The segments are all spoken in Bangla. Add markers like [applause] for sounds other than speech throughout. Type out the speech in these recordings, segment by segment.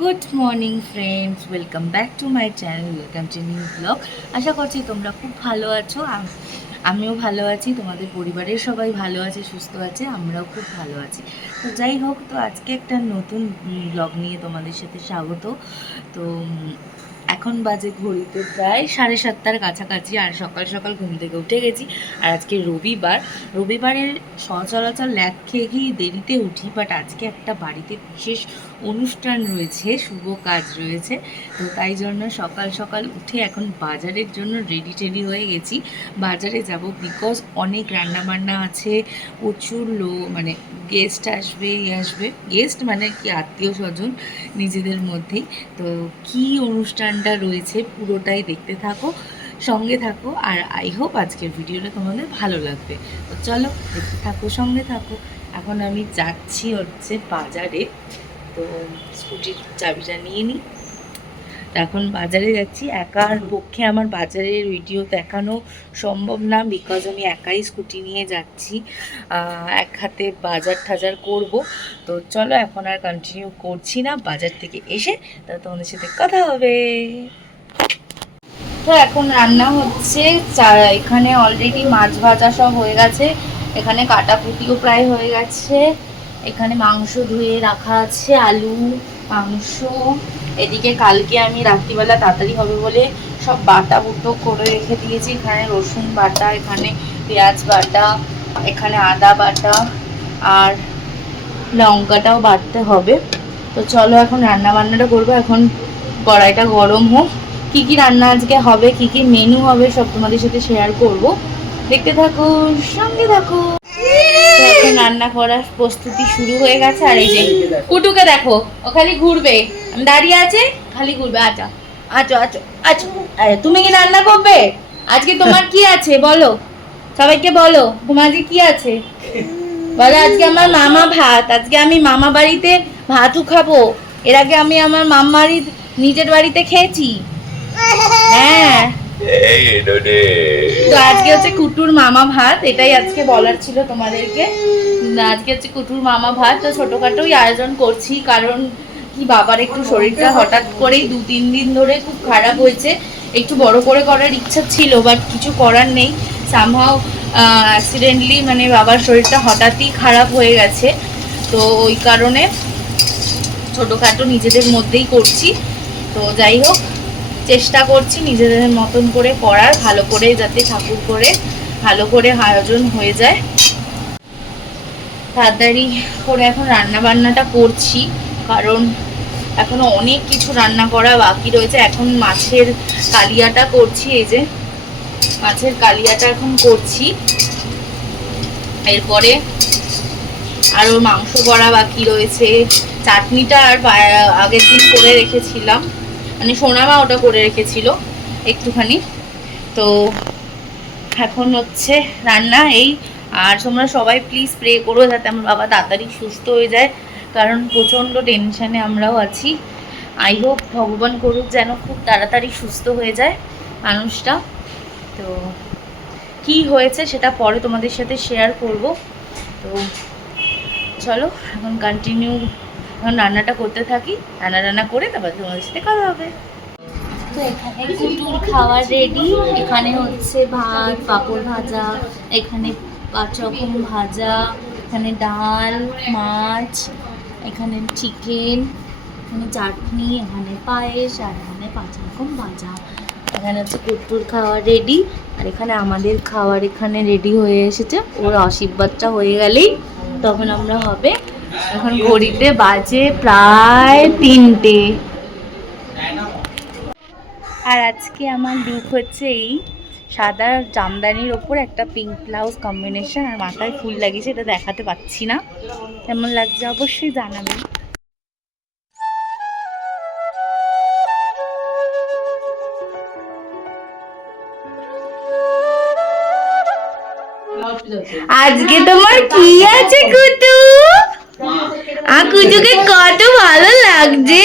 Good morning friends, welcome back to my channel, welcome to new blog. আশা করছি তোমরা খুব ভালো আছো। আমিও ভালো আছি, তোমাদের পরিবারের সবাই ভালো আছে, সুস্থ আছে, আমরাও খুব ভালো আছি। তো যাই হোক, তো আজকে একটা নতুন ব্লগ নিয়ে তোমাদের সাথে স্বাগত। তো এখন বাজে ঘড়িতে প্রায় সাড়ে সাতটার কাছাকাছি, আর সকাল সকাল ঘুম থেকে উঠে গেছি। আর আজকে রবিবার, রবিবারের সচরাচর ল্যাদ খেয়ে গিয়ে দেরিতে উঠি বাট আজকে একটা বাড়িতে বিশেষ অনুষ্ঠান রয়েছে, শুভ কাজ রয়েছে। তো তাই জন্য সকাল সকাল উঠে এখন বাজারের জন্য রেডি টেডি হয়ে গেছি। বাজারে যাব বিকজ অনেক রান্না বান্না আছে, প্রচুর লো মানে গেস্ট আসবে ইয়ে আসবে। গেস্ট মানে কি আত্মীয় স্বজন নিজেদের মধ্যেই। তো কি অনুষ্ঠানটা রয়েছে পুরোটাই দেখতে থাকো, সঙ্গে থাকো। আর আই হোপ আজকের ভিডিওটা তোমাদের ভালো লাগবে। তো চলো দেখতে থাকো, সঙ্গে থাকো। এখন আমি যাচ্ছি হচ্ছে বাজারে। স্কুটির চাবিটা নিয়ে নিই তো এখন বাজারে যাচ্ছি। একার পক্ষে আমার বাজারের ভিডিও দেখানো সম্ভব না বিকজ আমি একাই স্কুটি নিয়ে যাচ্ছি। এক হাতে বাজার ঠাজার করব। তো চলো এখন আর কন্টিনিউ করছি না। বাজার থেকে এসে তা তোমাদের সাথে কথা হবে। তো এখন রান্না হচ্ছে। এখানে অলরেডি মাছ ভাজা সব হয়ে গেছে। এখানে কাটাকুটিও প্রায় হয়ে গেছে। এখানে মাংস ধুয়ে রাখা আছে, আলু, মাংস। এদিকে কালকে আমি রাত্রিবেলা তাড়াতাড়ি হবে বলে সব বাটা বুটো করে রেখে দিয়েছি। এখানে রসুন বাটা, এখানে পেঁয়াজ বাটা, এখানে আদা বাটা আর লঙ্কাটাও বাটতে হবে। তো চলো এখন রান্না বান্নাটা করব। এখন কড়াইটা গরম হোক। কী কী রান্না আজকে হবে, কি কি মেনু হবে, সব তোমাদের সাথে শেয়ার করব। দেখতে থাকো, সঙ্গে থাকো। এখন রান্না করার প্রস্তুতি শুরু হয়ে গেছে, আর এই যে কুটুকে দেখো, ও খালি ঘুরবে। দাঁড়িয়ে আছে, খালি ঘুরবে। আচ্ছা আচ্ছা আচ্ছা আচ্ছা তুমি কি রান্না করবে? আজকে তোমার কি আছে, বলো। সবাইকে বলো তোমার কি আছে? বলো, আজকে আমার মামা ভাত, আজকে আমি মামা বাড়িতে ভাতও খাব। এর আগে আমি আমার মামার নিজের বাড়িতে খেয়েছি। হ্যাঁ। তো আজকে হচ্ছে কুটুর মামা ভাত, এটাই আজকে বলার ছিল তোমাদেরকে। আজকে হচ্ছে কুটুর মামা ভাত, তো ছোটখাটোই আয়োজন করছি, কারণ কি বাবার একটু শরীরটা হঠাৎ করেই দু, তিন দিন ধরে খুব খারাপ হয়েছে। একটু বড় করে করার ইচ্ছা ছিল বাট কিছু করার নেই। সামহাও অ্যাক্সিডেন্টলি মানে বাবার শরীরটা হঠাৎই খারাপ হয়ে গেছে। তো ওই কারণে ছোটোখাটো নিজেদের মধ্যেই করছি। তো যাই হোক চেষ্টা করছি নিজেদের মতন করে করার, ভালো করে যাতে ঠাকুর করে, ভালো করে আয়োজন হয়ে যায়। তাড়াতাড়ি করে এখন রান্না বান্নাটা করছি, কারণ এখনও অনেক কিছু রান্না করা বাকি রয়েছে। এখন মাছের কালিয়াটা করছি, এই যে মাছের কালিয়াটা এখন করছি। এরপরে আরও মাংস করা বাকি রয়েছে। চাটনিটা আর আগের দিন করে রেখেছিলাম। মানে সোনামা ওটা করে রেখেছিল একটুখানি। তো এখন হচ্ছে রান্না এই। আর তোমরা সবাই প্লিজ প্রে করো যাতে আমার বাবা তাড়াতাড়ি সুস্থ হয়ে যায়। কারণ প্রচণ্ড টেনশানে আমরাও আছি। আই হোপ ভগবান করুক যেন খুব তাড়াতাড়ি সুস্থ হয়ে যায় মানুষটা। তো কি হয়েছে সেটা পরে তোমাদের সাথে শেয়ার করব। তো চলো, এখন কন্টিনিউ এখন রান্নাটা করতে থাকি, রান্না রান্না করে তারপর তোমাদের সাথে কথা হবে। তো এখানে কুটুর খাবার রেডি এখানে হচ্ছে ভাত, পাঁপড় ভাজা, এখানে পাঁচ রকম ভাজা, এখানে ডাল, মাছ, এখানে চিকেন এখানে চাটনি, এখানে পায়েস, আর এখানে পাঁচ রকম ভাজা। এখানে হচ্ছে কুটুর খাওয়া রেডি আর এখানে আমাদের খাওয়ার এখানে রেডি হয়ে এসেছে। ওর আশীর্বাদটা হয়ে গেলেই তখন আমরা হবে এখন ঘড়িতে বাজে প্রায় তিনটে। আর আজকে আমার লুক হচ্ছে এই সাদা জামদানির ওপর একটা পিঙ্ক ব্লাউজ কম্বিনেশন আর মাথায় ফুল লাগিয়েছে, এটা দেখাতে পাচ্ছি না। কেমন লাগছে অবশ্যই জানাবেন। আজকে তোমার কি আছে কুটু আ কুটুকে কত ভালো লাগছে।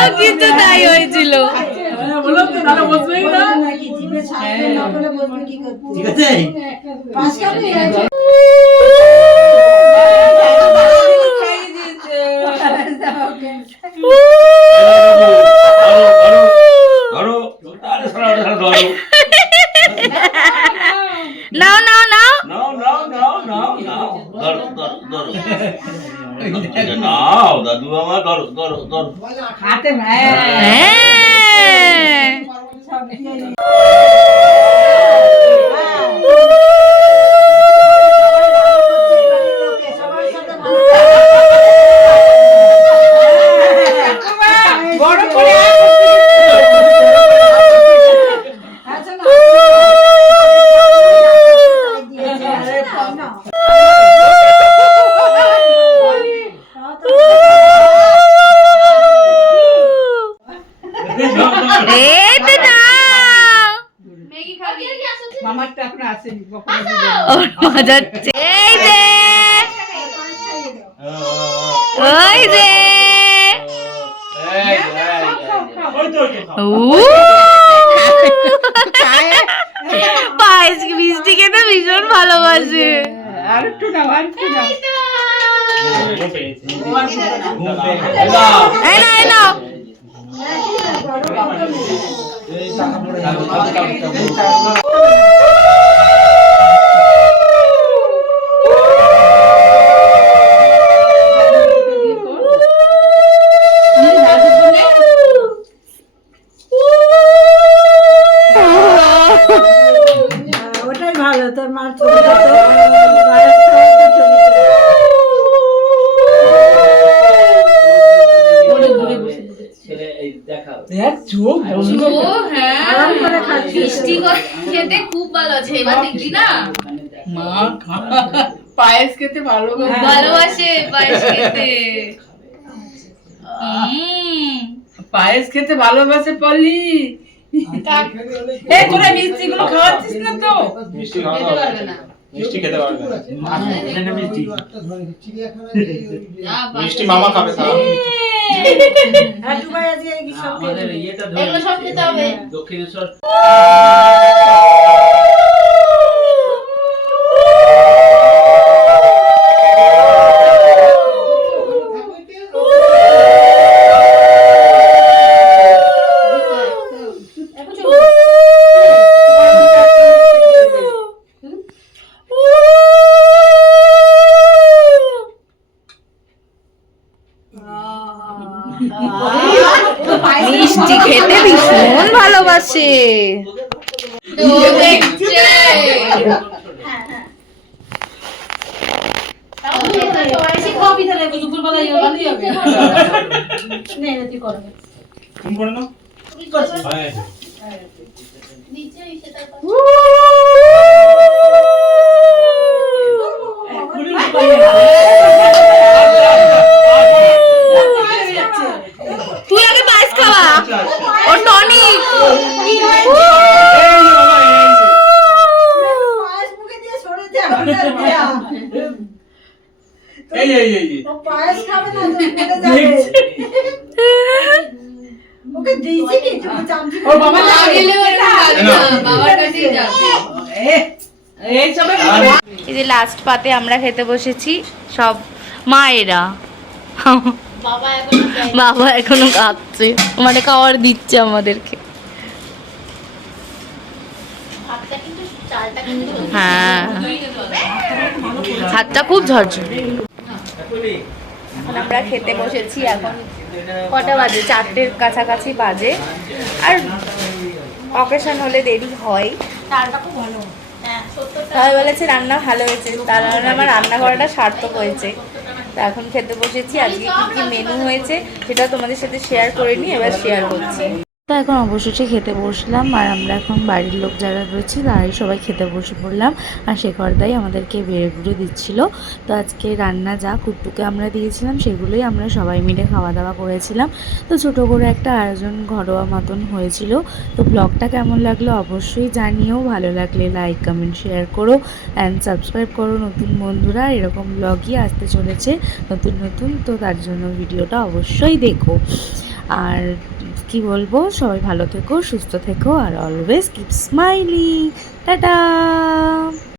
আমারও কিন্তু তাই হয়েছিল। ঠিক আছে নাও নাও। নাও নাও নাও নাও নাও। ধরো ধরো ধরো। নাও দাদু আমার ধরো ধরো ধরো। হাতে হ্যাঁ। এই যে। ওই যে। পায়েস মিষ্টি খেতে ভীষণ ভালোবাসে। আর একটু নাও আর একটু নাও এই না এই নাও। ওটাই ভালো তোর মার আরাম করে খাচ্ছি। মিষ্টি খেতে খুব ভালো আছে এবার দেখলি না? মা পায়েস খেতে ভালো ভালোবাসে পায়েস খেতে। পায়েস খেতে ভালোবাসে পলি। এই তোরা মিষ্টি গুলো খাওয়াচ্ছিস না তো? পারবে না। মিষ্টি খেতে পারবে না। মিষ্টি মিষ্টি মামা খাবে তাও হ্যাঁ [laughs] আছে। তুমি করে নাও। এই এই এই। ও পায়েস খাবে না তো [laughs] পড়ে যাবে। [laughs] ওকে দিয়েছি কি? তুমি চামচি ওর বাবা না গেলেও এরকম যাবে না, বাবার কাছেই যাবে। এই সবে এই যে লাস্ট পাতে আমরা খেতে বসেছি সব মায়েরা। বাবা এখনও যায়নি। বাবা এখনও কাঁদছে। মানে খাওয়ার দিচ্ছে আমাদেরকে ভাতটা কিন্তু চালটা কিন্তু হ্যাঁ। হাতটা খুব ঝরঝর। আমরা খেতে বসেছি এখন কটা বাজে? চারটের কাছাকাছি বাজে। আর অকেশন হলে দেরি হয়। সবাই বলেছে রান্না ভালো হয়েছে। তার কারণে আমার রান্না করাটা সার্থক হয়েছে। তো এখন খেতে বসেছি। আজকে কি কি মেনু হয়েছে সেটা তোমাদের সাথে শেয়ার করে নিই, এবার শেয়ার করছি। তো এখন অবশেষে খেতে বসলাম আর আমরা এখন বাড়ির লোক যারা রয়েছে তারাই সবাই খেতে বসে পড়লাম আর শেখরদাই আমাদেরকে বেড়ে বুড়ে দিচ্ছিল। তো আজকে রান্না যা কুট্টুকে আমরা দিয়েছিলাম সেগুলোই আমরা সবাই মিলে খাওয়া দাওয়া করেছিলাম। তো ছোটো করে একটা আয়োজন ঘরোয়া মতন হয়েছিল। তো ব্লগটা কেমন লাগল অবশ্যই জানিও। ভালো লাগলে লাইক কমেন্ট শেয়ার করো অ্যান্ড সাবস্ক্রাইব করো নতুন বন্ধুরা। এরকম ব্লগই আসতে চলেছে নতুন নতুন। তো তার জন্য ভিডিওটা অবশ্যই দেখো। আর কি বলব? সবাই ভালো থেকো সুস্থ থেকো আর অলওয়েজ কিপ স্মাইলি টাটা!